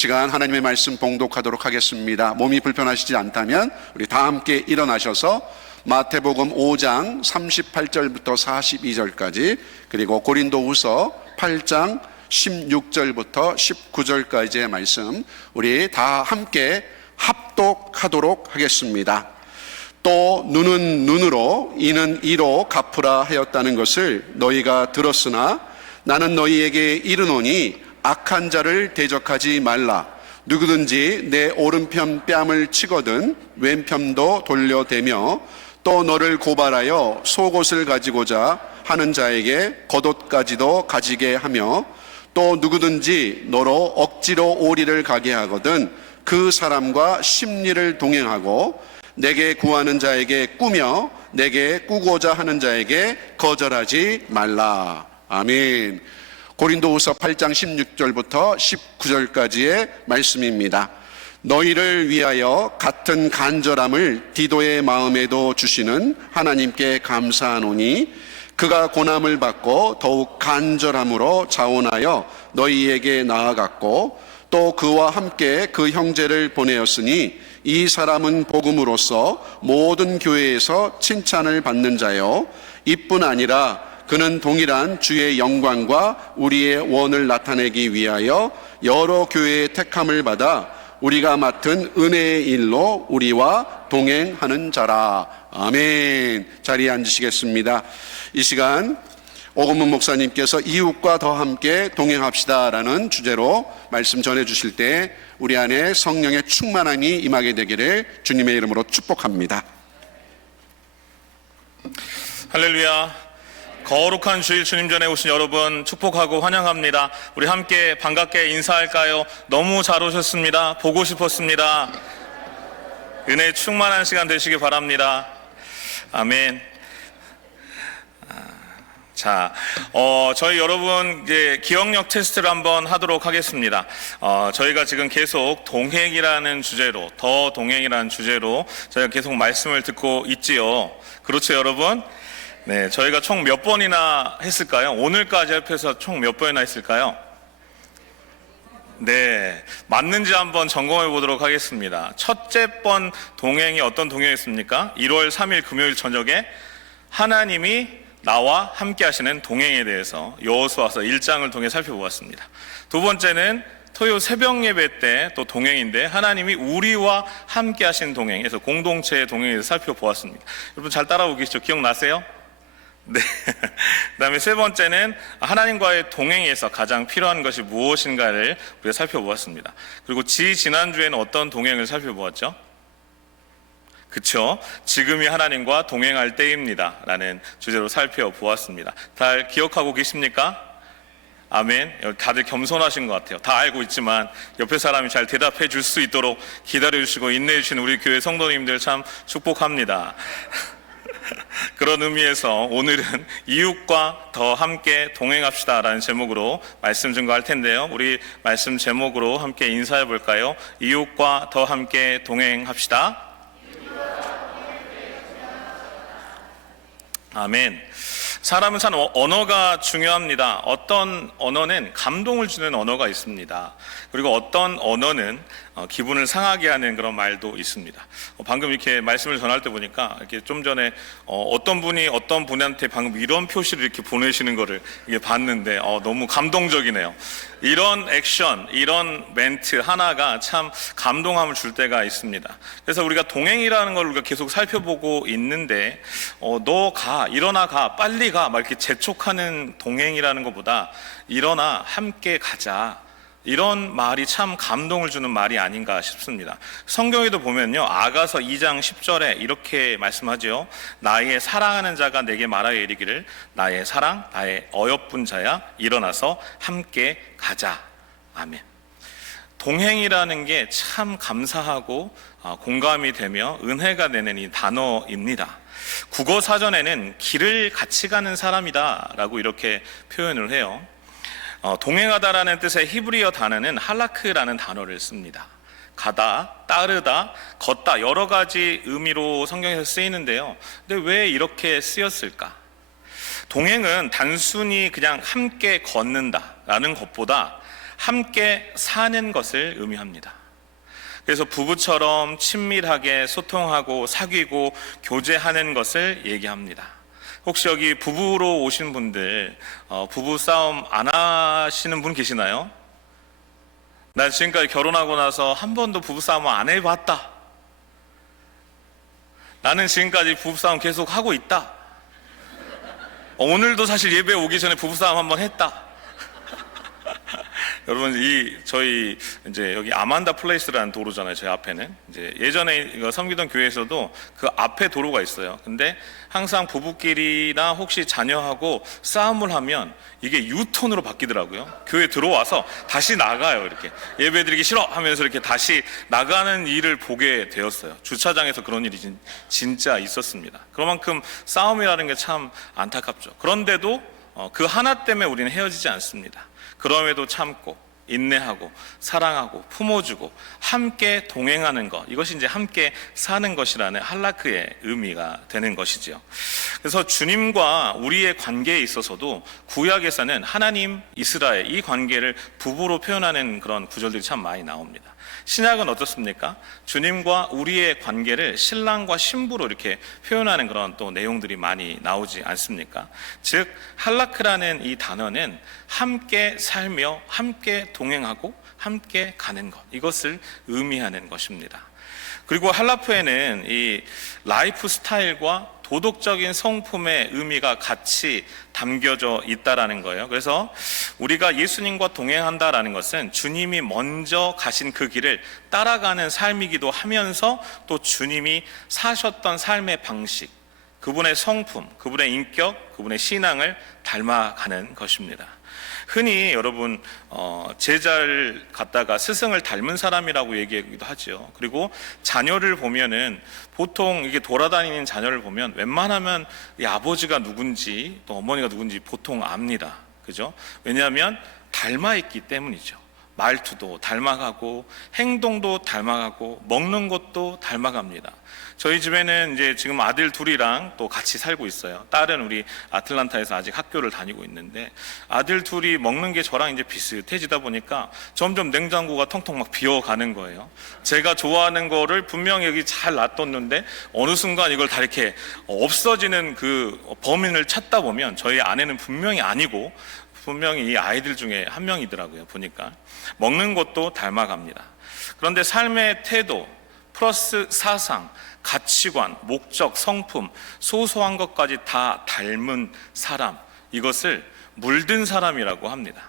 시간 하나님의 말씀 봉독하도록 하겠습니다. 몸이 불편하시지 않다면 우리 다 함께 일어나셔서 마태복음 5장 38절부터 42절까지, 그리고 고린도후서 8장 16절부터 19절까지의 말씀 우리 다 함께 합독하도록 하겠습니다. 또 눈은 눈으로 이는 이로 갚으라 하였다는 것을 너희가 들었으나 나는 너희에게 이르노니 악한 자를 대적하지 말라. 누구든지 내 오른편 뺨을 치거든 왼편도 돌려대며 또 너를 고발하여 속옷을 가지고자 하는 자에게 겉옷까지도 가지게 하며 또 누구든지 너로 억지로 오리를 가게 하거든 그 사람과 심리를 동행하고 내게 구하는 자에게 꾸며 내게 꾸고자 하는 자에게 거절하지 말라. 아멘. 고린도후서 8장 16절부터 19절까지의 말씀입니다. 너희를 위하여 같은 간절함을 디도의 마음에도 주시는 하나님께 감사하노니 그가 고난을 받고 더욱 간절함으로 자원하여 너희에게 나아갔고 또 그와 함께 그 형제를 보내었으니 이 사람은 복음으로써 모든 교회에서 칭찬을 받는 자요 이뿐 아니라 그는 동일한 주의 영광과 우리의 원을 나타내기 위하여 여러 교회의 택함을 받아 우리가 맡은 은혜의 일로 우리와 동행하는 자라. 아멘. 자리에 앉으시겠습니다. 이 시간 오건문 목사님께서 이웃과 더 함께 동행합시다라는 주제로 말씀 전해주실 때 우리 안에 성령의 충만함이 임하게 되기를 주님의 이름으로 축복합니다. 할렐루야. 거룩한 주일 주님 전에 오신 여러분 축복하고 환영합니다. 우리 함께 반갑게 인사할까요? 너무 잘 오셨습니다. 보고 싶었습니다. 은혜 충만한 시간 되시기 바랍니다. 아멘. 자, 저희 여러분 이제 기억력 테스트를 한번 하도록 하겠습니다. 저희가 지금 계속 동행이라는 주제로, 더 동행이라는 주제로 저희가 계속 말씀을 듣고 있지요. 그렇죠, 여러분? 네, 저희가 총 몇 번이나 했을까요? 오늘까지 합해서 총 몇 번이나 했을까요? 네, 맞는지 한번 점검해 보도록 하겠습니다. 첫째 번 동행이 어떤 동행이었습니까? 1월 3일 금요일 저녁에 하나님이 나와 함께 하시는 동행에 대해서 여호수아서 1장을 통해 살펴보았습니다. 두 번째는 토요 새벽 예배 때 또 동행인데 하나님이 우리와 함께 하시는 동행에서 공동체의 동행에서 살펴보았습니다. 여러분 잘 따라오고 계시죠? 기억나세요? 네. 그 다음에 세 번째는 하나님과의 동행에서 가장 필요한 것이 무엇인가를 우리가 살펴보았습니다. 그리고 지난주에는 어떤 동행을 살펴보았죠? 그쵸? 지금이 하나님과 동행할 때입니다 라는 주제로 살펴보았습니다. 다 기억하고 계십니까? 아멘. 다들 겸손하신 것 같아요. 다 알고 있지만 옆에 사람이 잘 대답해 줄 수 있도록 기다려주시고 인내해 주시는 우리 교회 성도님들 참 축복합니다. 그런 의미에서 오늘은 이웃과 더 함께 동행합시다 라는 제목으로 말씀 증거할 텐데요. 우리 말씀 제목으로 함께 인사해 볼까요? 이웃과 더 함께 동행합시다. 아멘. 사람은 참 언어가 중요합니다. 어떤 언어는 감동을 주는 언어가 있습니다. 그리고 어떤 언어는 기분을 상하게 하는 그런 말도 있습니다. 방금 이렇게 말씀을 전할 때 보니까 이렇게 좀 전에 어떤 분이 어떤 분한테 방금 이런 표시를 이렇게 보내시는 거를 봤는데 너무 감동적이네요. 이런 액션, 이런 멘트 하나가 참 감동함을 줄 때가 있습니다. 그래서 우리가 동행이라는 걸 우리가 계속 살펴보고 있는데 너 가, 일어나 가, 빨리 가, 막 이렇게 재촉하는 동행이라는 것보다 일어나 함께 가자, 이런 말이 참 감동을 주는 말이 아닌가 싶습니다. 성경에도 보면요, 아가서 2장 10절에 이렇게 말씀하죠. 나의 사랑하는 자가 내게 말하여 이르기를 나의 사랑, 나의 어여쁜 자야, 일어나서 함께 가자. 아멘. 동행이라는 게 참 감사하고 공감이 되며 은혜가 되는 이 단어입니다. 국어 사전에는 길을 같이 가는 사람이다 라고 이렇게 표현을 해요. 동행하다라는 뜻의 히브리어 단어는 할라크라는 단어를 씁니다. 가다, 따르다, 걷다 여러 가지 의미로 성경에서 쓰이는데요. 근데 왜 이렇게 쓰였을까? 동행은 단순히 그냥 함께 걷는다라는 것보다 함께 사는 것을 의미합니다. 그래서 부부처럼 친밀하게 소통하고 사귀고 교제하는 것을 얘기합니다. 혹시 여기 부부로 오신 분들 부부 싸움 안 하시는 분 계시나요? 난 지금까지 결혼하고 나서 한 번도 부부 싸움을 안 해봤다. 나는 지금까지 부부 싸움 계속 하고 있다. 오늘도 사실 예배 오기 전에 부부 싸움 한번 했다. 여러분, 저희 이제 여기 아만다 플레이스라는 도로잖아요. 저희 앞에는 이제 예전에 이거 섬기던 교회에서도 그 앞에 도로가 있어요. 근데 항상 부부끼리나 혹시 자녀하고 싸움을 하면 이게 유턴으로 바뀌더라고요. 교회 들어와서 다시 나가요. 이렇게 예배드리기 싫어 하면서 이렇게 다시 나가는 일을 보게 되었어요. 주차장에서 그런 일이 진짜 있었습니다. 그만큼 싸움이라는 게 참 안타깝죠. 그런데도 그 하나 때문에 우리는 헤어지지 않습니다. 그럼에도 참고 인내하고 사랑하고 품어주고 함께 동행하는 것, 이것이 이제 함께 사는 것이라는 할라크의 의미가 되는 것이지요. 그래서 주님과 우리의 관계에 있어서도 구약에서는 하나님, 이스라엘 이 관계를 부부로 표현하는 그런 구절들이 참 많이 나옵니다. 신약은 어떻습니까? 주님과 우리의 관계를 신랑과 신부로 이렇게 표현하는 그런 또 내용들이 많이 나오지 않습니까? 즉 할라크라는 이 단어는 함께 살며 함께 동행하고 함께 가는 것, 이것을 의미하는 것입니다. 그리고 할라프에는 이 라이프 스타일과 도덕적인 성품의 의미가 같이 담겨져 있다라는 거예요. 그래서 우리가 예수님과 동행한다라는 것은 주님이 먼저 가신 그 길을 따라가는 삶이기도 하면서 또 주님이 사셨던 삶의 방식, 그분의 성품, 그분의 인격, 그분의 신앙을 닮아가는 것입니다. 흔히 여러분 제자를 갖다가 스승을 닮은 사람이라고 얘기하기도 하죠. 그리고 자녀를 보면은 보통 이게 돌아다니는 자녀를 보면 웬만하면 이 아버지가 누군지 또 어머니가 누군지 보통 압니다. 그죠? 왜냐하면 닮아 있기 때문이죠. 말투도 닮아가고 행동도 닮아가고 먹는 것도 닮아갑니다. 저희 집에는 이제 지금 아들 둘이랑 또 같이 살고 있어요. 딸은 우리 아틀란타에서 아직 학교를 다니고 있는데 아들 둘이 먹는 게 저랑 이제 비슷해지다 보니까 점점 냉장고가 텅텅 막 비어가는 거예요. 제가 좋아하는 거를 분명히 여기 잘 놔뒀는데 어느 순간 이걸 다 이렇게 없어지는 그 범인을 찾다 보면 저희 아내는 분명히 아니고 분명히 이 아이들 중에 한 명이더라고요. 보니까 먹는 것도 닮아갑니다. 그런데 삶의 태도 플러스 사상, 가치관, 목적, 성품, 소소한 것까지 다 닮은 사람, 이것을 물든 사람이라고 합니다.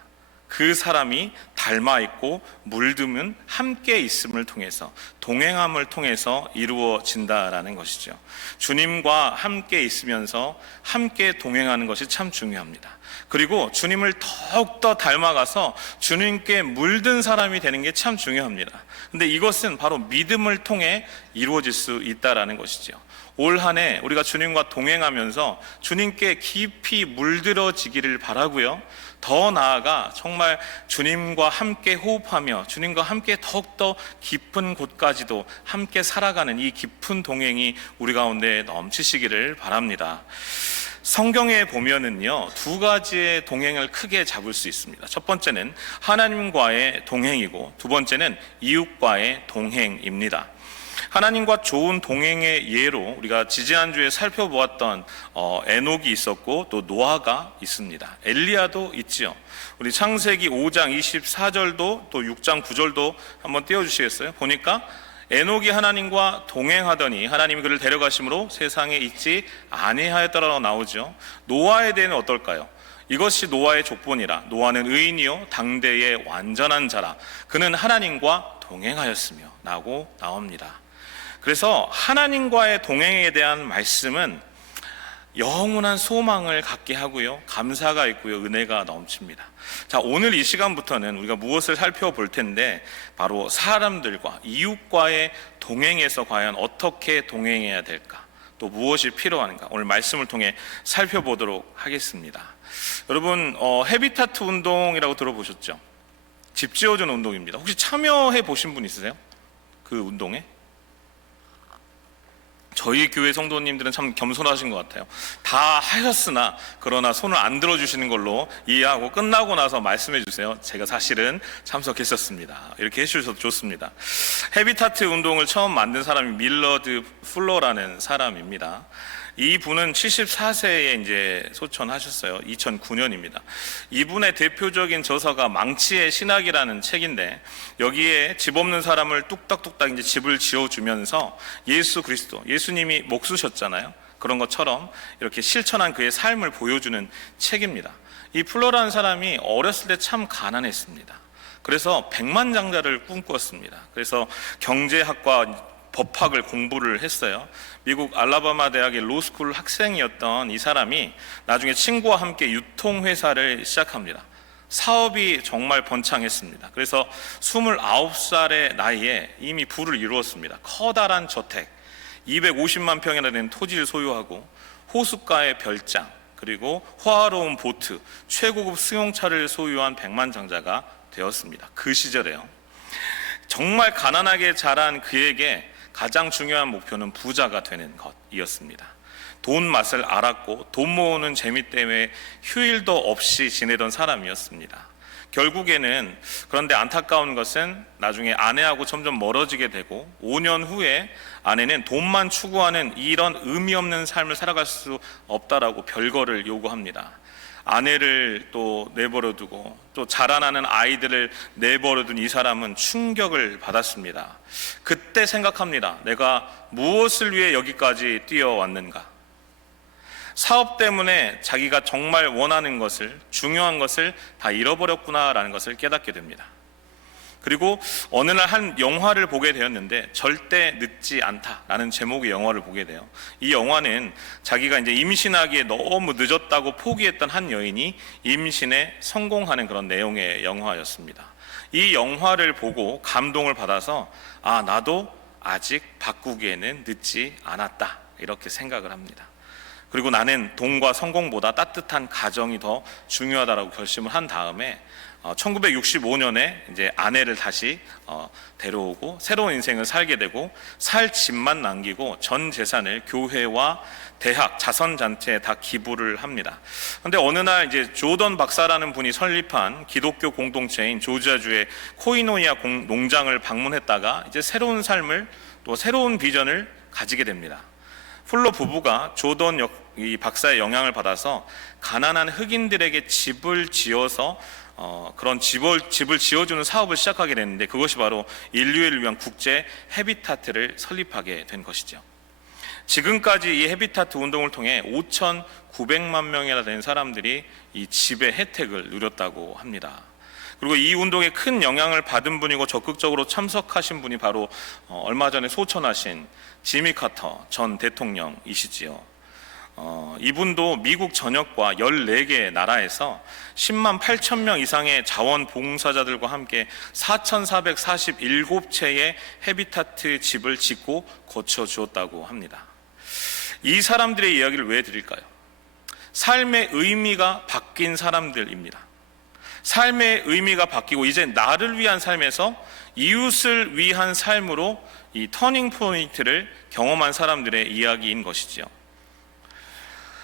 그 사람이 닮아있고 물듦은 함께 있음을 통해서, 동행함을 통해서 이루어진다라는 것이죠. 주님과 함께 있으면서 함께 동행하는 것이 참 중요합니다. 그리고 주님을 더욱더 닮아가서 주님께 물든 사람이 되는 게 참 중요합니다. 근데 이것은 바로 믿음을 통해 이루어질 수 있다라는 것이죠. 올 한 해 우리가 주님과 동행하면서 주님께 깊이 물들어지기를 바라고요. 더 나아가 정말 주님과 함께 호흡하며 주님과 함께 더욱더 깊은 곳까지도 함께 살아가는 이 깊은 동행이 우리 가운데 넘치시기를 바랍니다. 성경에 보면은요, 두 가지의 동행을 크게 잡을 수 있습니다. 첫 번째는 하나님과의 동행이고 두 번째는 이웃과의 동행입니다. 하나님과 좋은 동행의 예로 우리가 지지난주에 살펴보았던 에녹이 있었고 또 노아가 있습니다. 엘리야도 있지요. 우리 창세기 5장 24절도 또 6장 9절도 한번 띄워주시겠어요? 보니까 에녹이 하나님과 동행하더니 하나님이 그를 데려가심으로 세상에 있지 아니하였더라고 나오죠. 노아에 대해는 어떨까요? 이것이 노아의 족본이라. 노아는 의인이요 당대의 완전한 자라. 그는 하나님과 동행하였으며 라고 나옵니다. 그래서 하나님과의 동행에 대한 말씀은 영원한 소망을 갖게 하고요, 감사가 있고요, 은혜가 넘칩니다. 자, 오늘 이 시간부터는 우리가 무엇을 살펴볼 텐데 바로 사람들과 이웃과의 동행에서 과연 어떻게 동행해야 될까, 또 무엇이 필요한가, 오늘 말씀을 통해 살펴보도록 하겠습니다. 여러분 헤비타트 운동이라고 들어보셨죠? 집 지어주는 운동입니다. 혹시 참여해 보신 분 있으세요? 그 운동에? 저희 교회 성도님들은 참 겸손하신 것 같아요. 다 하셨으나 그러나 손을 안 들어주시는 걸로 이해하고 끝나고 나서 말씀해 주세요. 제가 사실은 참석했었습니다. 이렇게 해주셔서 좋습니다. 헤비타트 운동을 처음 만든 사람이 밀러드 풀러라는 사람입니다. 이 분은 74세에 이제 소천하셨어요. 2009년입니다. 이분의 대표적인 저서가 망치의 신학이라는 책인데, 여기에 집 없는 사람을 뚝딱뚝딱 이제 집을 지어주면서 예수 그리스도, 예수님이 목 쓰셨잖아요. 그런 것처럼 이렇게 실천한 그의 삶을 보여주는 책입니다. 이 플러라는 사람이 어렸을 때 참 가난했습니다. 그래서 백만장자를 꿈꿨습니다. 그래서 경제학과 법학을 공부를 했어요. 미국 알라바마 대학의 로스쿨 학생이었던 이 사람이 나중에 친구와 함께 유통회사를 시작합니다. 사업이 정말 번창했습니다. 그래서 29살의 나이에 이미 부를 이루었습니다. 커다란 저택, 250만 평이나 되는 토지를 소유하고 호숫가의 별장, 그리고 호화로운 보트, 최고급 승용차를 소유한 백만장자가 되었습니다. 그 시절에요. 정말 가난하게 자란 그에게 가장 중요한 목표는 부자가 되는 것이었습니다. 돈 맛을 알았고 돈 모으는 재미 때문에 휴일도 없이 지내던 사람이었습니다. 결국에는, 그런데 안타까운 것은 나중에 아내하고 점점 멀어지게 되고 5년 후에 아내는 돈만 추구하는 이런 의미 없는 삶을 살아갈 수 없다라고 별거를 요구합니다. 아내를 또 내버려두고 또 자라나는 아이들을 내버려둔 이 사람은 충격을 받았습니다. 그때 생각합니다. 내가 무엇을 위해 여기까지 뛰어왔는가? 사업 때문에 자기가 정말 원하는 것을, 중요한 것을 다 잃어버렸구나라는 것을 깨닫게 됩니다. 그리고 어느 날 한 영화를 보게 되었는데, 절대 늦지 않다라는 제목의 영화를 보게 돼요. 이 영화는 자기가 이제 임신하기에 너무 늦었다고 포기했던 한 여인이 임신에 성공하는 그런 내용의 영화였습니다. 이 영화를 보고 감동을 받아서 나도 아직 바꾸기에는 늦지 않았다, 이렇게 생각을 합니다. 그리고 나는 돈과 성공보다 따뜻한 가정이 더 중요하다라고 결심을 한 다음에 1965년에 이제 아내를 다시 데려오고 새로운 인생을 살게 되고, 살 집만 남기고 전 재산을 교회와 대학, 자선단체에 다 기부를 합니다. 그런데 어느 날 이제 조던 박사라는 분이 설립한 기독교 공동체인 조지아주의 코이노니아 농장을 방문했다가 이제 새로운 삶을, 또 새로운 비전을 가지게 됩니다. 풀러 부부가 조던 이 박사의 영향을 받아서 가난한 흑인들에게 집을 지어서 그런 집을 지어주는 사업을 시작하게 됐는데, 그것이 바로 인류를 위한 국제 헤비타트를 설립하게 된 것이죠. 지금까지 이 헤비타트 운동을 통해 5,900만 명이나 되는 사람들이 이 집의 혜택을 누렸다고 합니다. 그리고 이 운동에 큰 영향을 받은 분이고 적극적으로 참석하신 분이 바로 얼마 전에 소천하신 지미 카터 전 대통령이시지요. 이분도 미국 전역과 14개 나라에서 10만 8천 명 이상의 자원봉사자들과 함께 4,447채의 헤비타트 집을 짓고 고쳐주었다고 합니다. 이 사람들의 이야기를 왜 드릴까요? 삶의 의미가 바뀐 사람들입니다. 삶의 의미가 바뀌고 이제 나를 위한 삶에서 이웃을 위한 삶으로 이 터닝 포인트를 경험한 사람들의 이야기인 것이죠.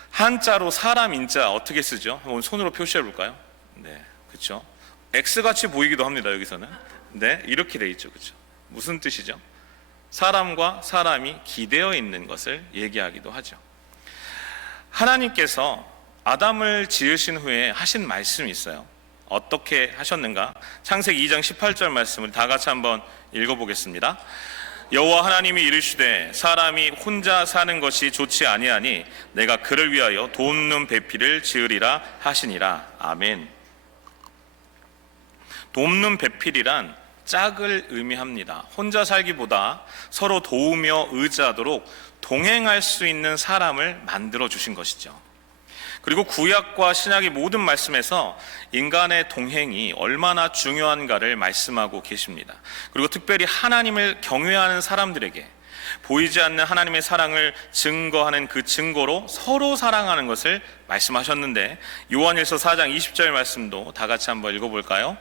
한자로 사람 인자 어떻게 쓰죠? 한번 손으로 표시해 볼까요? 네, 그렇죠. X같이 보이기도 합니다. 여기서는. 네, 이렇게 돼 있죠, 그렇죠. 무슨 뜻이죠? 사람과 사람이 기대어 있는 것을 얘기하기도 하죠. 하나님께서 아담을 지으신 후에 하신 말씀이 있어요. 어떻게 하셨는가? 창세기 2장 18절 말씀을 다 같이 한번 읽어보겠습니다. 여호와 하나님이 이르시되 사람이 혼자 사는 것이 좋지 아니하니 내가 그를 위하여 돕는 배필을 지으리라 하시니라. 아멘. 돕는 배필이란 짝을 의미합니다. 혼자 살기보다 서로 도우며 의지하도록 동행할 수 있는 사람을 만들어 주신 것이죠. 그리고 구약과 신약의 모든 말씀에서 인간의 동행이 얼마나 중요한가를 말씀하고 계십니다. 그리고 특별히 하나님을 경외하는 사람들에게 보이지 않는 하나님의 사랑을 증거하는 그 증거로 서로 사랑하는 것을 말씀하셨는데, 요한일서 4장 20절 말씀도 다 같이 한번 읽어볼까요?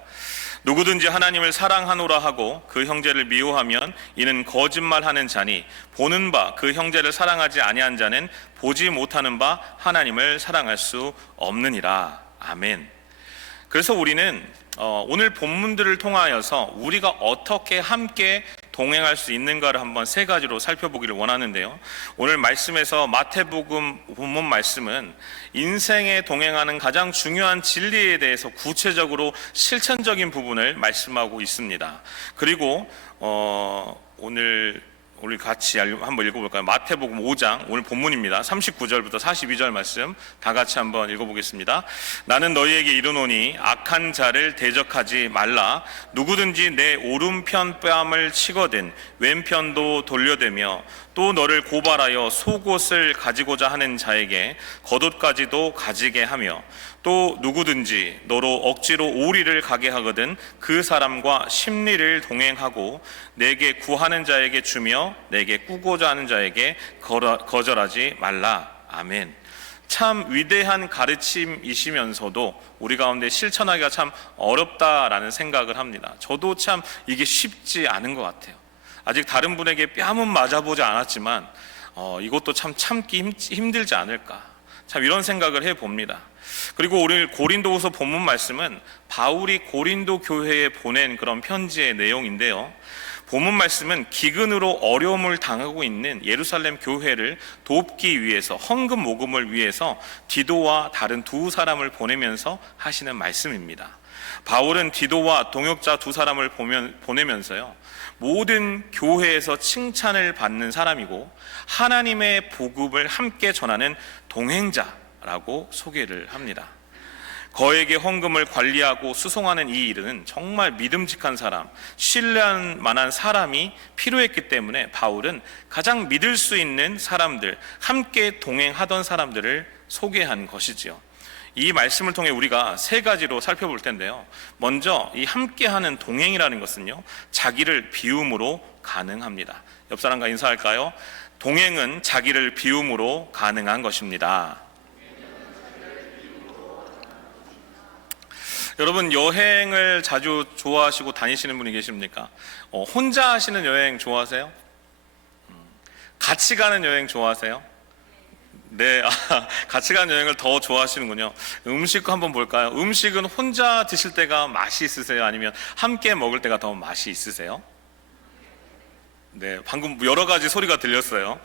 누구든지 하나님을 사랑하노라 하고 그 형제를 미워하면 이는 거짓말하는 자니 보는 바 그 형제를 사랑하지 아니한 자는 보지 못하는 바 하나님을 사랑할 수 없느니라. 아멘. 그래서 우리는 오늘 본문들을 통하여서 우리가 어떻게 함께 동행할 수 있는가를 한번 세 가지로 살펴보기를 원하는데요. 오늘 말씀에서 마태복음 본문 말씀은 인생에 동행하는 가장 중요한 진리에 대해서 구체적으로 실천적인 부분을 말씀하고 있습니다. 그리고 오늘 우리 같이 한번 읽어볼까요? 마태복음 5장 오늘 본문입니다. 39절부터 42절 말씀 다 같이 한번 읽어보겠습니다. 나는 너희에게 이르노니 악한 자를 대적하지 말라. 누구든지 내 오른편 뺨을 치거든 왼편도 돌려대며 또 너를 고발하여 속옷을 가지고자 하는 자에게 겉옷까지도 가지게 하며 또 누구든지 너로 억지로 오리를 가게 하거든 그 사람과 심리를 동행하고 내게 구하는 자에게 주며 내게 꾸고자 하는 자에게 거절하지 말라. 아멘. 참 위대한 가르침이시면서도 우리 가운데 실천하기가 참 어렵다라는 생각을 합니다. 저도 참 이게 쉽지 않은 것 같아요. 아직 다른 분에게 뺨은 맞아보지 않았지만 이것도 참 참기 힘들지 않을까, 참 이런 생각을 해봅니다. 그리고 오늘 고린도후서 본문 말씀은 바울이 고린도 교회에 보낸 그런 편지의 내용인데요. 본문 말씀은 기근으로 어려움을 당하고 있는 예루살렘 교회를 돕기 위해서, 헌금 모금을 위해서 디도와 다른 두 사람을 보내면서 하시는 말씀입니다. 바울은 디도와 동역자 두 사람을 보내면서요, 모든 교회에서 칭찬을 받는 사람이고 하나님의 복음을 함께 전하는 동행자라고 소개를 합니다. 거액의 헌금을 관리하고 수송하는 이 일은 정말 믿음직한 사람, 신뢰할 만한 사람이 필요했기 때문에 바울은 가장 믿을 수 있는 사람들, 함께 동행하던 사람들을 소개한 것이지요. 이 말씀을 통해 우리가 세 가지로 살펴볼 텐데요. 먼저 이 함께하는 동행이라는 것은요, 자기를 비움으로 가능합니다. 옆 사람과 인사할까요? 동행은 자기를 비움으로 가능한 것입니다. 여러분, 여행을 자주 좋아하시고 다니시는 분이 계십니까? 혼자 하시는 여행 좋아하세요? 같이 가는 여행 좋아하세요? 네, 같이 가는 여행을 더 좋아하시는군요. 음식 한번 볼까요? 음식은 혼자 드실 때가 맛이 있으세요? 아니면 함께 먹을 때가 더 맛이 있으세요? 네, 방금 여러 가지 소리가 들렸어요.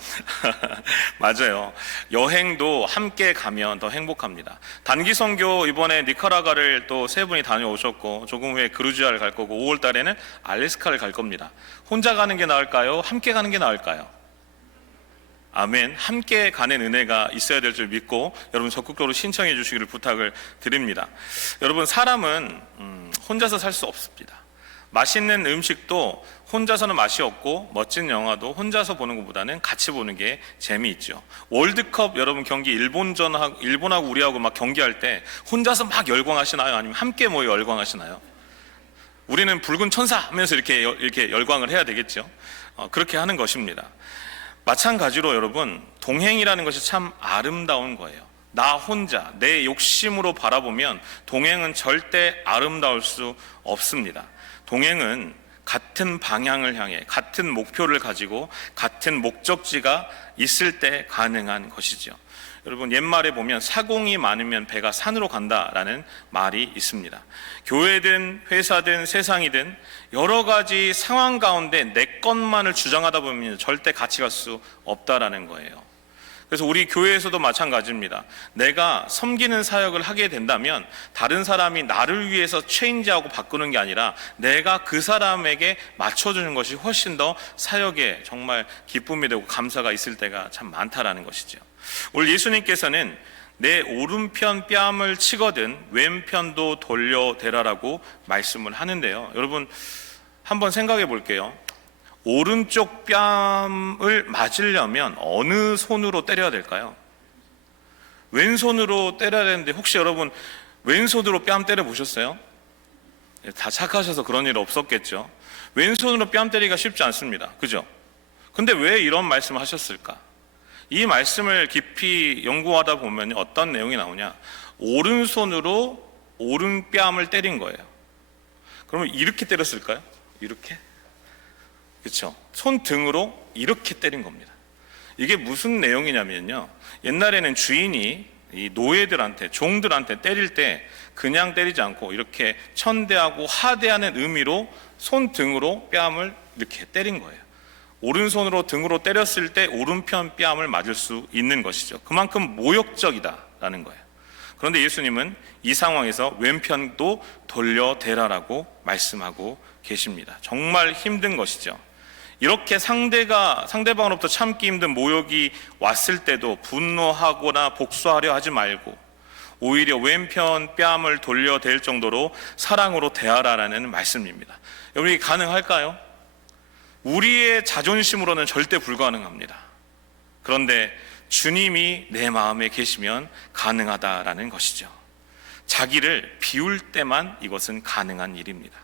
맞아요. 여행도 함께 가면 더 행복합니다. 단기 선교 이번에 니카라과를 또 세 분이 다녀오셨고 조금 후에 그루지아를 갈 거고 5월 달에는 알래스카를 갈 겁니다. 혼자 가는 게 나을까요? 함께 가는 게 나을까요? 아멘. 함께 가는 은혜가 있어야 될 줄 믿고 여러분 적극적으로 신청해 주시기를 부탁을 드립니다. 여러분, 사람은 혼자서 살 수 없습니다. 맛있는 음식도 혼자서는 맛이 없고 멋진 영화도 혼자서 보는 것보다는 같이 보는 게 재미있죠. 월드컵 여러분 경기 일본하고 우리하고 막 경기할 때 혼자서 막 열광하시나요? 아니면 함께 모여 열광하시나요? 우리는 붉은 천사 하면서 이렇게 열광을 해야 되겠죠. 그렇게 하는 것입니다. 마찬가지로 여러분, 동행이라는 것이 참 아름다운 거예요. 나 혼자 내 욕심으로 바라보면 동행은 절대 아름다울 수 없습니다. 동행은 같은 방향을 향해 같은 목표를 가지고 같은 목적지가 있을 때 가능한 것이죠. 여러분, 옛말에 보면 사공이 많으면 배가 산으로 간다라는 말이 있습니다. 교회든 회사든 세상이든 여러 가지 상황 가운데 내 것만을 주장하다 보면 절대 같이 갈 수 없다라는 거예요. 그래서 우리 교회에서도 마찬가지입니다. 내가 섬기는 사역을 하게 된다면 다른 사람이 나를 위해서 체인지하고 바꾸는 게 아니라 내가 그 사람에게 맞춰주는 것이 훨씬 더 사역에 정말 기쁨이 되고 감사가 있을 때가 참 많다라는 것이죠. 오늘 예수님께서는 내 오른편 뺨을 치거든 왼편도 돌려대라라고 말씀을 하는데요. 여러분, 한번 생각해 볼게요. 오른쪽 뺨을 맞으려면 어느 손으로 때려야 될까요? 왼손으로 때려야 되는데 혹시 여러분 왼손으로 뺨 때려 보셨어요? 다 착하셔서 그런 일 없었겠죠. 왼손으로 뺨 때리기가 쉽지 않습니다. 그죠? 근데 왜 이런 말씀을 하셨을까? 이 말씀을 깊이 연구하다 보면 어떤 내용이 나오냐? 오른손으로 오른뺨을 때린 거예요. 그러면 이렇게 때렸을까요? 이렇게? 그렇죠? 손등으로 이렇게 때린 겁니다. 이게 무슨 내용이냐면요, 옛날에는 주인이 이 노예들한테, 종들한테 때릴 때 그냥 때리지 않고 이렇게 천대하고 하대하는 의미로 손등으로 뺨을 이렇게 때린 거예요. 오른손으로 등으로 때렸을 때 오른편 뺨을 맞을 수 있는 것이죠. 그만큼 모욕적이다라는 거예요. 그런데 예수님은 이 상황에서 왼편도 돌려대라라고 말씀하고 계십니다. 정말 힘든 것이죠. 이렇게 상대방으로부터 참기 힘든 모욕이 왔을 때도 분노하거나 복수하려 하지 말고 오히려 왼편 뺨을 돌려댈 정도로 사랑으로 대하라라는 말씀입니다. 여러분, 이게 가능할까요? 우리의 자존심으로는 절대 불가능합니다. 그런데 주님이 내 마음에 계시면 가능하다라는 것이죠. 자기를 비울 때만 이것은 가능한 일입니다.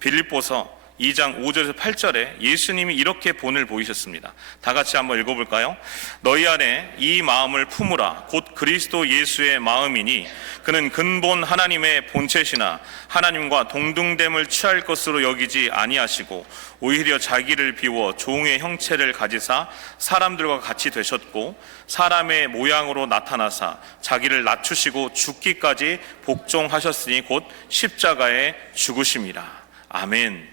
빌립보서 2장 5절에서 8절에 예수님이 이렇게 본을 보이셨습니다. 다 같이 한번 읽어볼까요? 너희 안에 이 마음을 품으라. 곧 그리스도 예수의 마음이니 그는 근본 하나님의 본체시나 하나님과 동등됨을 취할 것으로 여기지 아니하시고 오히려 자기를 비워 종의 형체를 가지사 사람들과 같이 되셨고 사람의 모양으로 나타나사 자기를 낮추시고 죽기까지 복종하셨으니 곧 십자가에 죽으심이라. 아멘.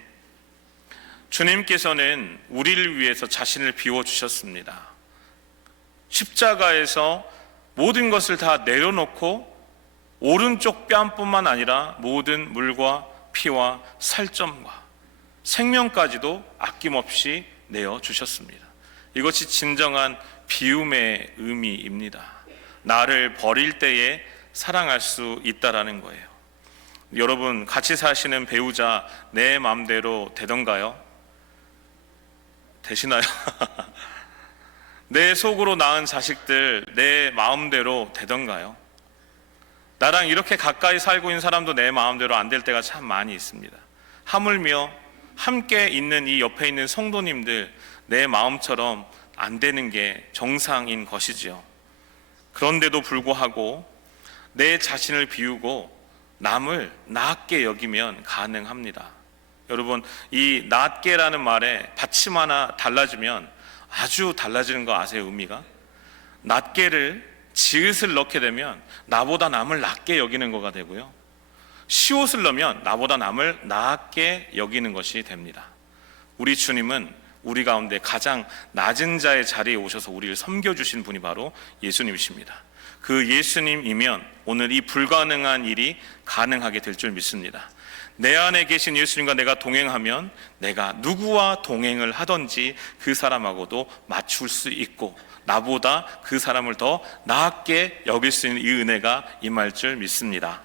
주님께서는 우리를 위해서 자신을 비워주셨습니다. 십자가에서 모든 것을 다 내려놓고 오른쪽 뺨뿐만 아니라 모든 물과 피와 살점과 생명까지도 아낌없이 내어주셨습니다. 이것이 진정한 비움의 의미입니다. 나를 버릴 때에 사랑할 수 있다라는 거예요. 여러분, 같이 사시는 배우자 내 마음대로 되던가요? 되시나요? 내 속으로 낳은 자식들 내 마음대로 되던가요? 나랑 이렇게 가까이 살고 있는 사람도 내 마음대로 안 될 때가 참 많이 있습니다. 하물며 함께 있는 이 옆에 있는 성도님들 내 마음처럼 안 되는 게 정상인 것이지요. 그런데도 불구하고 내 자신을 비우고 남을 낮게 여기면 가능합니다. 여러분, 이 낮게라는 말에 받침 하나 달라지면 아주 달라지는 거 아세요? 의미가? 낮게를 지읒을 넣게 되면 나보다 남을 낮게 여기는 거가 되고요, 시옷을 넣으면 나보다 남을 낮게 여기는 것이 됩니다. 우리 주님은 우리 가운데 가장 낮은 자의 자리에 오셔서 우리를 섬겨주신 분이 바로 예수님이십니다. 그 예수님이면 오늘 이 불가능한 일이 가능하게 될 줄 믿습니다. 내 안에 계신 예수님과 내가 동행하면 내가 누구와 동행을 하든지 그 사람하고도 맞출 수 있고 나보다 그 사람을 더 낮게 여길 수 있는 이 은혜가 임할 줄 믿습니다.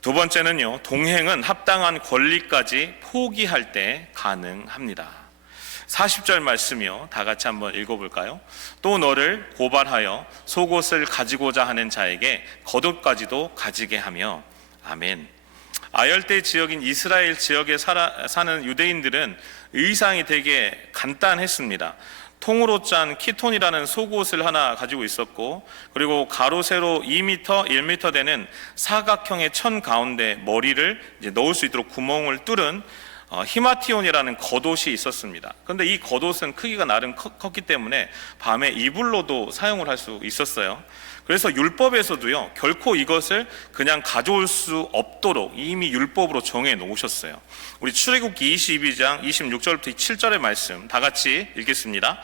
두 번째는요, 동행은 합당한 권리까지 포기할 때 가능합니다. 40절 말씀이요, 다 같이 한번 읽어볼까요? 또 너를 고발하여 속옷을 가지고자 하는 자에게 겉옷까지도 가지게 하며. 아멘. 아열대 지역인 이스라엘 지역에 사는 유대인들은 의상이 되게 간단했습니다. 통으로 짠 키톤이라는 속옷을 하나 가지고 있었고, 그리고 가로 세로 2m, 1m 되는 사각형의 천 가운데 머리를 이제 넣을 수 있도록 구멍을 뚫은 히마티온이라는 겉옷이 있었습니다. 그런데 이 겉옷은 크기가 나름 컸기 때문에 밤에 이불로도 사용을 할 수 있었어요. 그래서 율법에서도요, 결코 이것을 그냥 가져올 수 없도록 이미 율법으로 정해 놓으셨어요. 우리 출애굽기 22장 26절부터 7절의 말씀 다 같이 읽겠습니다.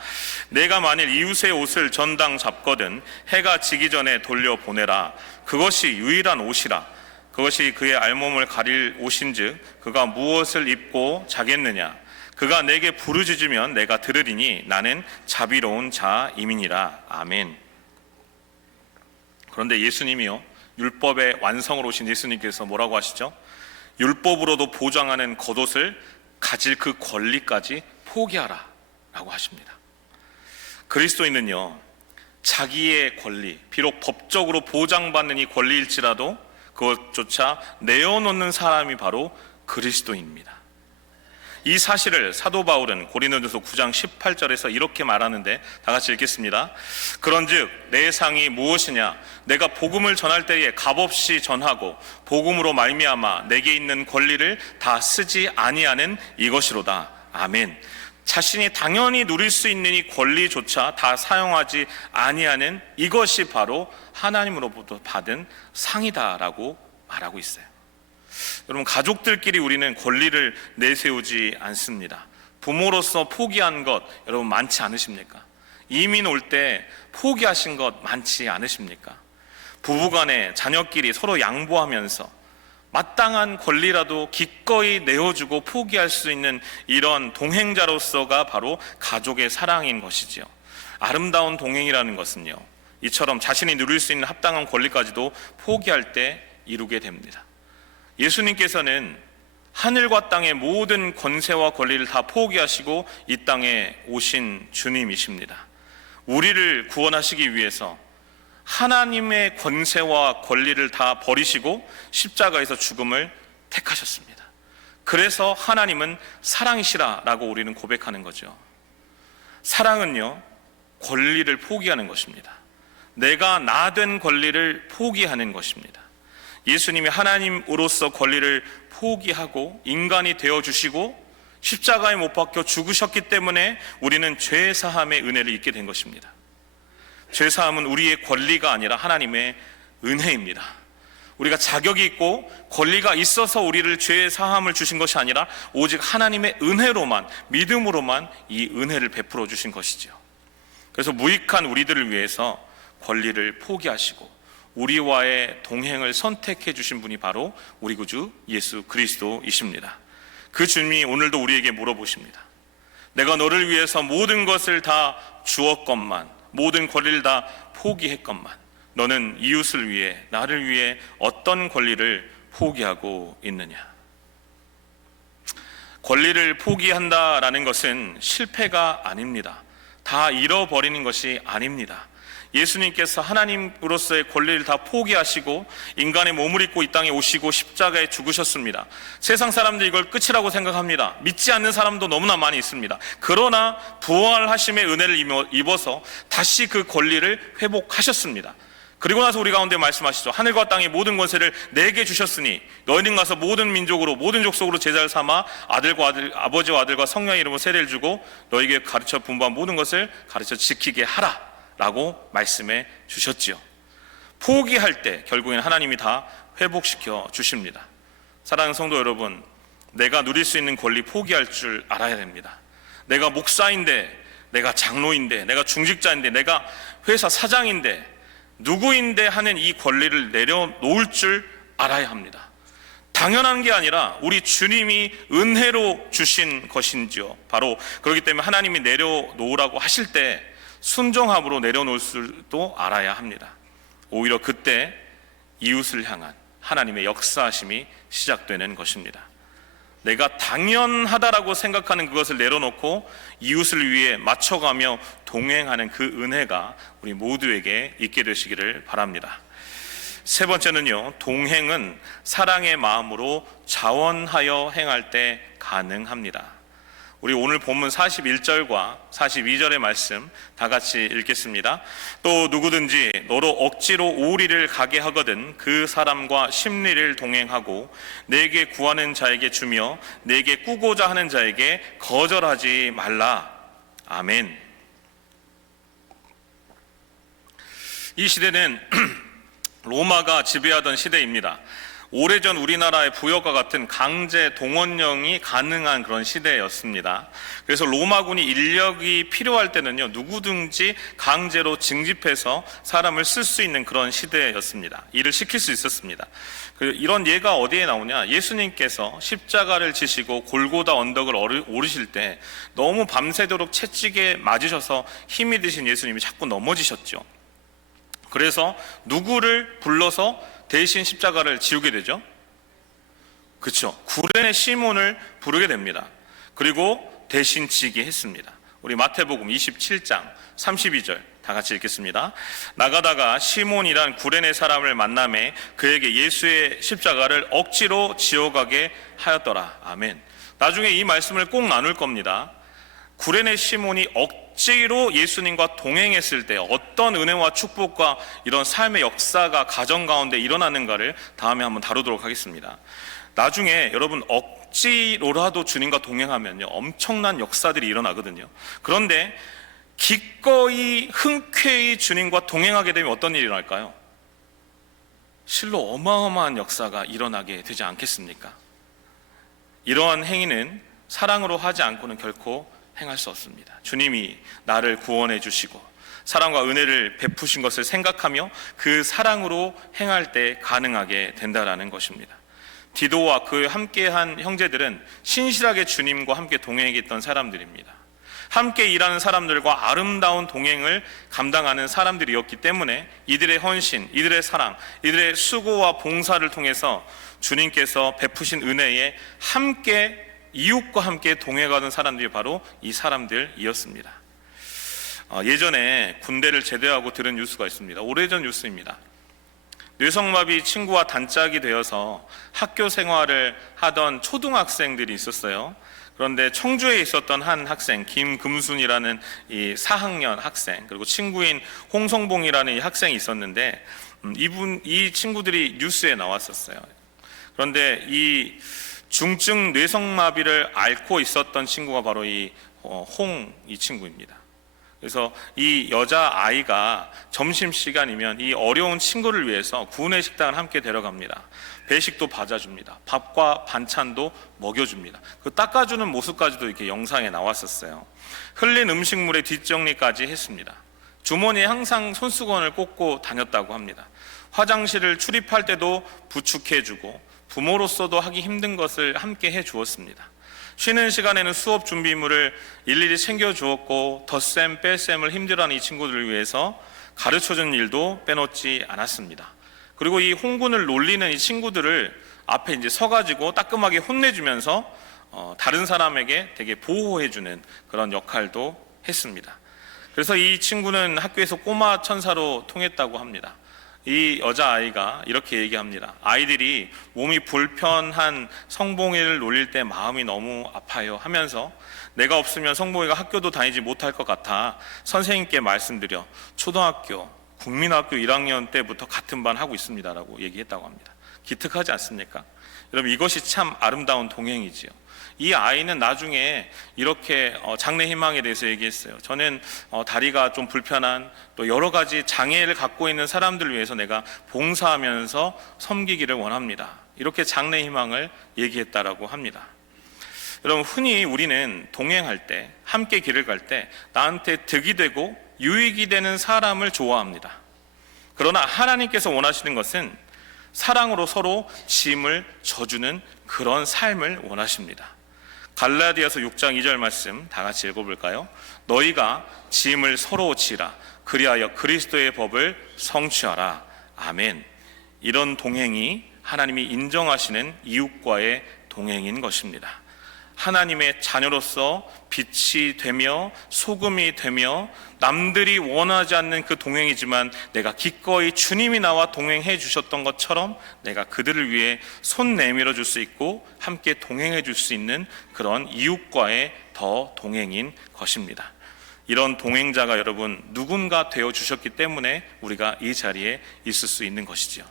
내가 만일 이웃의 옷을 전당 잡거든 해가 지기 전에 돌려보내라. 그것이 유일한 옷이라. 그것이 그의 알몸을 가릴 옷인즉 그가 무엇을 입고 자겠느냐. 그가 내게 부르짖으면 내가 들으리니 나는 자비로운 자임이니라. 아멘. 그런데 예수님이요, 율법의 완성으로 오신 예수님께서 뭐라고 하시죠? 율법으로도 보장하는 겉옷을 가질 그 권리까지 포기하라 라고 하십니다. 그리스도인은요, 자기의 권리, 비록 법적으로 보장받는 이 권리일지라도 그것조차 내어놓는 사람이 바로 그리스도인입니다. 이 사실을 사도 바울은 고린도전서 9장 18절에서 이렇게 말하는데, 다 같이 읽겠습니다. 그런즉 내 상이 무엇이냐? 내가 복음을 전할 때에 값없이 전하고 복음으로 말미암아 내게 있는 권리를 다 쓰지 아니하는 이것이로다. 아멘. 자신이 당연히 누릴 수 있는 이 권리조차 다 사용하지 아니하는 이것이 바로 하나님으로부터 받은 상이다라고 말하고 있어요. 여러분, 가족들끼리 우리는 권리를 내세우지 않습니다. 부모로서 포기한 것 여러분 많지 않으십니까? 이민 올 때 포기하신 것 많지 않으십니까? 부부간에 자녀끼리 서로 양보하면서 마땅한 권리라도 기꺼이 내어주고 포기할 수 있는 이런 동행자로서가 바로 가족의 사랑인 것이지요. 아름다운 동행이라는 것은요, 이처럼 자신이 누릴 수 있는 합당한 권리까지도 포기할 때 이루게 됩니다. 예수님께서는 하늘과 땅의 모든 권세와 권리를 다 포기하시고 이 땅에 오신 주님이십니다. 우리를 구원하시기 위해서 하나님의 권세와 권리를 다 버리시고 십자가에서 죽음을 택하셨습니다. 그래서 하나님은 사랑이시라라고 우리는 고백하는 거죠. 사랑은요, 권리를 포기하는 것입니다. 내가 나 된 권리를 포기하는 것입니다. 예수님이 하나님으로서 권리를 포기하고 인간이 되어주시고 십자가에 못 박혀 죽으셨기 때문에 우리는 죄사함의 은혜를 입게 된 것입니다. 죄사함은 우리의 권리가 아니라 하나님의 은혜입니다. 우리가 자격이 있고 권리가 있어서 우리를 죄의 사함을 주신 것이 아니라 오직 하나님의 은혜로만, 믿음으로만 이 은혜를 베풀어 주신 것이죠. 그래서 무익한 우리들을 위해서 권리를 포기하시고 우리와의 동행을 선택해 주신 분이 바로 우리 구주 예수 그리스도이십니다. 그 주님이 오늘도 우리에게 물어보십니다. 내가 너를 위해서 모든 것을 다 주었건만, 모든 권리를 다 포기했건만, 너는 이웃을 위해, 나를 위해 어떤 권리를 포기하고 있느냐? 권리를 포기한다라는 것은 실패가 아닙니다. 다 잃어버리는 것이 아닙니다. 예수님께서 하나님으로서의 권리를 다 포기하시고 인간의 몸을 입고 이 땅에 오시고 십자가에 죽으셨습니다. 세상 사람들이 이걸 끝이라고 생각합니다. 믿지 않는 사람도 너무나 많이 있습니다. 그러나 부활하심의 은혜를 입어서 다시 그 권리를 회복하셨습니다. 그리고 나서 우리 가운데 말씀하시죠. 하늘과 땅의 모든 권세를 내게 주셨으니 너희는 가서 모든 민족으로, 모든 족속으로 제자를 삼아 아버지와 아들과 성령의 이름으로 세례를 주고 너희에게 가르쳐 분부한 모든 것을 가르쳐 지키게 하라 라고 말씀해 주셨지요. 포기할 때 결국엔 하나님이 다 회복시켜 주십니다. 사랑하는 성도 여러분, 내가 누릴 수 있는 권리 포기할 줄 알아야 됩니다. 내가 목사인데, 내가 장로인데, 내가 중직자인데, 내가 회사 사장인데, 누구인데 하는 이 권리를 내려놓을 줄 알아야 합니다. 당연한 게 아니라 우리 주님이 은혜로 주신 것인지요. 바로 그렇기 때문에 하나님이 내려놓으라고 하실 때 순종함으로 내려놓을 줄도 알아야 합니다. 오히려 그때 이웃을 향한 하나님의 역사하심이 시작되는 것입니다. 내가 당연하다라고 생각하는 그것을 내려놓고 이웃을 위해 맞춰가며 동행하는 그 은혜가 우리 모두에게 있게 되시기를 바랍니다. 세 번째는요, 동행은 사랑의 마음으로 자원하여 행할 때 가능합니다. 우리 오늘 본문 41절과 42절의 말씀 다 같이 읽겠습니다. 또 누구든지 너로 억지로 오리를 가게 하거든 그 사람과 심리를 동행하고 내게 구하는 자에게 주며 내게 꾸고자 하는 자에게 거절하지 말라. 아멘. 이 시대는 로마가 지배하던 시대입니다. 오래전 우리나라의 부역과 같은 강제 동원령이 가능한 그런 시대였습니다. 그래서 로마군이 인력이 필요할 때는요, 누구든지 강제로 징집해서 사람을 쓸 수 있는 그런 시대였습니다. 일을 시킬 수 있었습니다. 이런 예가 어디에 나오냐? 예수님께서 십자가를 지시고 골고다 언덕을 오르실 때 너무 밤새도록 채찍에 맞으셔서 힘이 드신 예수님이 자꾸 넘어지셨죠. 그래서 누구를 불러서 대신 십자가를 지우게 되죠? 그렇죠. 구레네 시몬을 부르게 됩니다. 그리고 대신 지게 했습니다. 우리 마태복음 27장 32절 다 같이 읽겠습니다. 나가다가 시몬이란 구레네 사람을 만나매 그에게 예수의 십자가를 억지로 지어가게 하였더라. 아멘. 나중에 이 말씀을 꼭 나눌 겁니다. 구레네 시몬이 억지로 예수님과 동행했을 때 어떤 은혜와 축복과 이런 삶의 역사가 가정 가운데 일어나는가를 다음에 한번 다루도록 하겠습니다. 나중에 여러분 억지로라도 주님과 동행하면요 엄청난 역사들이 일어나거든요. 그런데 기꺼이 흔쾌히 주님과 동행하게 되면 어떤 일이 일어날까요? 실로 어마어마한 역사가 일어나게 되지 않겠습니까? 이러한 행위는 사랑으로 하지 않고는 결코 행할 수 없습니다. 주님이 나를 구원해 주시고 사랑과 은혜를 베푸신 것을 생각하며 그 사랑으로 행할 때 가능하게 된다라는 것입니다. 디도와 그 함께한 형제들은 신실하게 주님과 함께 동행했던 사람들입니다. 함께 일하는 사람들과 아름다운 동행을 감당하는 사람들이었기 때문에 이들의 헌신, 이들의 사랑, 이들의 수고와 봉사를 통해서 주님께서 베푸신 은혜에 함께 이웃과 함께 동행하던 사람들이 바로 이 사람들이었습니다. 예전에 군대를 제대하고 들은 뉴스가 있습니다. 오래전 뉴스입니다. 뇌성마비 친구와 단짝이 되어서 학교 생활을 하던 초등학생들이 있었어요. 그런데 청주에 있었던 한 학생 김금순이라는 이 4학년 학생, 그리고 친구인 홍성봉이라는 이 학생이 있었는데 이 친구들이 뉴스에 나왔었어요. 그런데 이 중증 뇌성마비를 앓고 있었던 친구가 바로 이 친구입니다. 그래서 이 여자아이가 점심시간이면 이 어려운 친구를 위해서 구내 식당을 함께 데려갑니다. 배식도 받아줍니다. 밥과 반찬도 먹여줍니다. 그 닦아주는 모습까지도 이렇게 영상에 나왔었어요. 흘린 음식물의 뒷정리까지 했습니다. 주머니에 항상 손수건을 꽂고 다녔다고 합니다. 화장실을 출입할 때도 부축해주고 부모로서도 하기 힘든 것을 함께 해주었습니다. 쉬는 시간에는 수업 준비물을 일일이 챙겨주었고 덧셈 뺄셈을 힘들어하는 이 친구들을 위해서 가르쳐준 일도 빼놓지 않았습니다. 그리고 이 홍군을 놀리는 이 친구들을 앞에 이제 서가지고 따끔하게 혼내주면서 다른 사람에게 되게 보호해주는 그런 역할도 했습니다. 그래서 이 친구는 학교에서 꼬마 천사로 통했다고 합니다. 이 여자아이가 이렇게 얘기합니다. 아이들이 몸이 불편한 성봉이를 놀릴 때 마음이 너무 아파요 하면서 내가 없으면 성봉이가 학교도 다니지 못할 것 같아 선생님께 말씀드려 초등학교, 국민학교 1학년 때부터 같은 반 하고 있습니다라고 얘기했다고 합니다. 기특하지 않습니까? 여러분 이것이 참 아름다운 동행이지요. 이 아이는 나중에 이렇게 장래희망에 대해서 얘기했어요. 저는 다리가 좀 불편한 또 여러 가지 장애를 갖고 있는 사람들을 위해서 내가 봉사하면서 섬기기를 원합니다. 이렇게 장래희망을 얘기했다라고 합니다. 여러분 흔히 우리는 동행할 때 함께 길을 갈 때 나한테 득이 되고 유익이 되는 사람을 좋아합니다. 그러나 하나님께서 원하시는 것은 사랑으로 서로 짐을 져주는 그런 삶을 원하십니다. 갈라디아서 6장 2절 말씀 다 같이 읽어볼까요? 너희가 짐을 서로 지라 그리하여 그리스도의 법을 성취하라. 아멘. 이런 동행이 하나님이 인정하시는 이웃과의 동행인 것입니다. 하나님의 자녀로서 빛이 되며 소금이 되며 남들이 원하지 않는 그 동행이지만 내가 기꺼이 주님이 나와 동행해 주셨던 것처럼 내가 그들을 위해 손 내밀어 줄 수 있고 함께 동행해 줄 수 있는 그런 이웃과의 더 동행인 것입니다. 이런 동행자가 여러분 누군가 되어 주셨기 때문에 우리가 이 자리에 있을 수 있는 것이지요.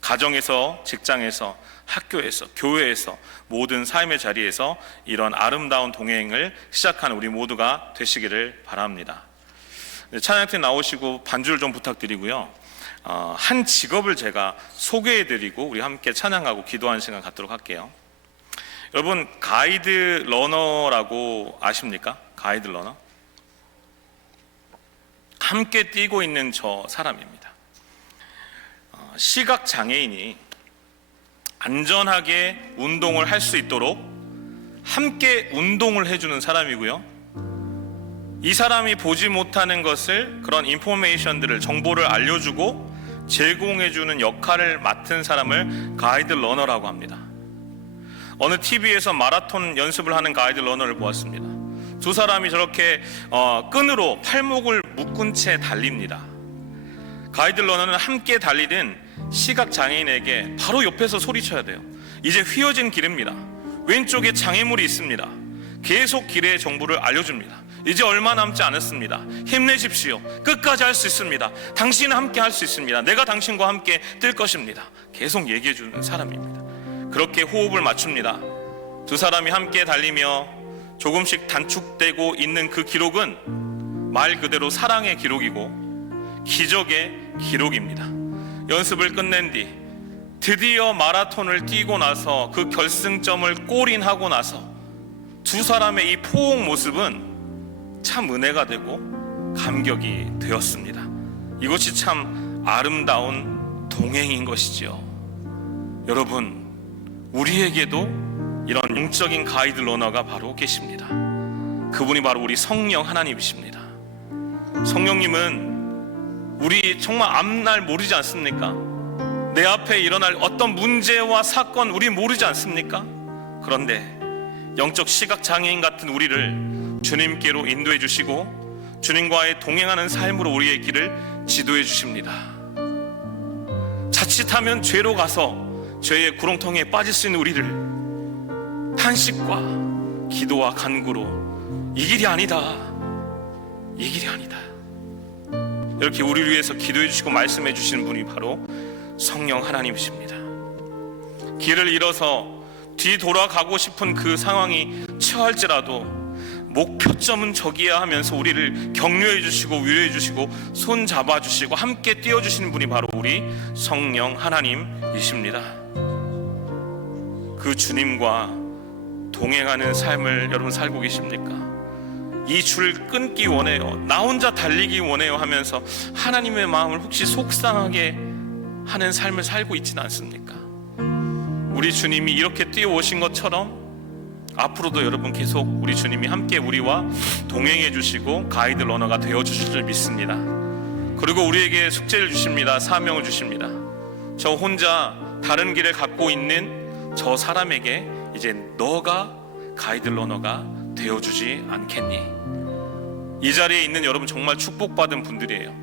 가정에서, 직장에서, 학교에서, 교회에서, 모든 삶의 자리에서 이런 아름다운 동행을 시작하는 우리 모두가 되시기를 바랍니다. 찬양팀 나오시고 반주를 좀 부탁드리고요. 한 직업을 제가 소개해드리고 우리 함께 찬양하고 기도하는 시간 갖도록 할게요. 여러분 가이드 러너라고 아십니까? 가이드 러너? 함께 뛰고 있는 저 사람입니다. 시각 장애인이 안전하게 운동을 할 수 있도록 함께 운동을 해주는 사람이고요. 이 사람이 보지 못하는 것을 그런 인포메이션들을 정보를 알려주고 제공해주는 역할을 맡은 사람을 가이드 러너라고 합니다. 어느 TV에서 마라톤 연습을 하는 가이드 러너를 보았습니다. 두 사람이 저렇게 끈으로 팔목을 묶은 채 달립니다. 가이드 러너는 함께 달리는 시각 장애인에게 바로 옆에서 소리쳐야 돼요. 이제 휘어진 길입니다. 왼쪽에 장애물이 있습니다. 계속 길의 정보를 알려줍니다. 이제 얼마 남지 않았습니다. 힘내십시오. 끝까지 할 수 있습니다. 당신은 함께 할 수 있습니다. 내가 당신과 함께 뛸 것입니다. 계속 얘기해 주는 사람입니다. 그렇게 호흡을 맞춥니다. 두 사람이 함께 달리며 조금씩 단축되고 있는 그 기록은 말 그대로 사랑의 기록이고 기적의 기록입니다. 연습을 끝낸 뒤 드디어 마라톤을 뛰고 나서 그 결승점을 골인하고 나서 두 사람의 이 포옹 모습은 참 은혜가 되고 감격이 되었습니다. 이것이 참 아름다운 동행인 것이지요. 여러분, 우리에게도 이런 영적인 가이드 러너가 바로 계십니다. 그분이 바로 우리 성령 하나님이십니다. 성령님은 우리 정말 앞날 모르지 않습니까? 내 앞에 일어날 어떤 문제와 사건 우리 모르지 않습니까? 그런데 영적 시각장애인 같은 우리를 주님께로 인도해 주시고 주님과의 동행하는 삶으로 우리의 길을 지도해 주십니다. 자칫하면 죄로 가서 죄의 구렁텅이에 빠질 수 있는 우리를 탄식과 기도와 간구로 이 길이 아니다, 이 길이 아니다, 이렇게 우리를 위해서 기도해 주시고 말씀해 주시는 분이 바로 성령 하나님이십니다. 길을 잃어서 뒤돌아가고 싶은 그 상황이 처할지라도 목표점은 저기야 하면서 우리를 격려해 주시고 위로해 주시고 손 잡아 주시고 함께 띄워 주시는 분이 바로 우리 성령 하나님이십니다. 그 주님과 동행하는 삶을 여러분 살고 계십니까? 이 줄 끊기 원해요, 나 혼자 달리기 원해요 하면서 하나님의 마음을 혹시 속상하게 하는 삶을 살고 있지는 않습니까? 우리 주님이 이렇게 뛰어오신 것처럼 앞으로도 여러분 계속 우리 주님이 함께 우리와 동행해 주시고 가이드 러너가 되어 주실 줄 믿습니다. 그리고 우리에게 숙제를 주십니다. 사명을 주십니다. 저 혼자 다른 길을 갖고 있는 저 사람에게 이제 너가 가이드 러너가 되어 주지 않겠니? 이 자리에 있는 여러분 정말 축복받은 분들이에요.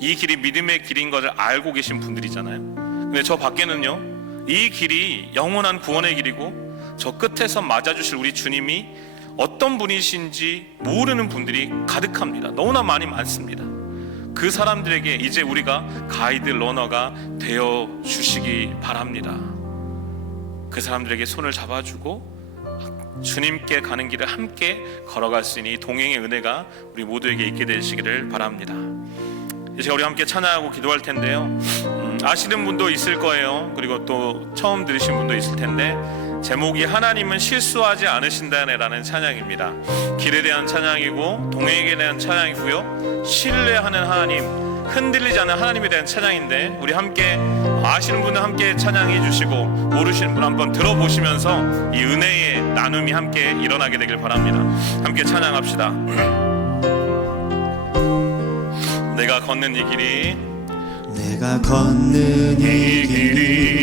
이 길이 믿음의 길인 것을 알고 계신 분들이잖아요. 근데 저 밖에는요, 이 길이 영원한 구원의 길이고 저 끝에서 맞아주실 우리 주님이 어떤 분이신지 모르는 분들이 가득합니다. 너무나 많습니다. 그 사람들에게 이제 우리가 가이드 러너가 되어 주시기 바랍니다. 그 사람들에게 손을 잡아주고 주님께 가는 길을 함께 걸어갈 수 있는 이 동행의 은혜가 우리 모두에게 있게 되시기를 바랍니다. 이제 우리 함께 찬양하고 기도할 텐데요, 아시는 분도 있을 거예요. 그리고 또 처음 들으신 분도 있을 텐데, 제목이 하나님은 실수하지 않으신다네라는 찬양입니다. 길에 대한 찬양이고 동행에 대한 찬양이고요, 신뢰하는 하나님, 흔들리지 않는 하나님에 대한 찬양인데, 우리 함께 아시는 분은 함께 찬양해 주시고 모르시는 분 한번 들어보시면서 이 은혜의 나눔이 함께 일어나게 되길 바랍니다. 함께 찬양합시다. 내가 걷는 이 길이, 내가 걷는 이 길이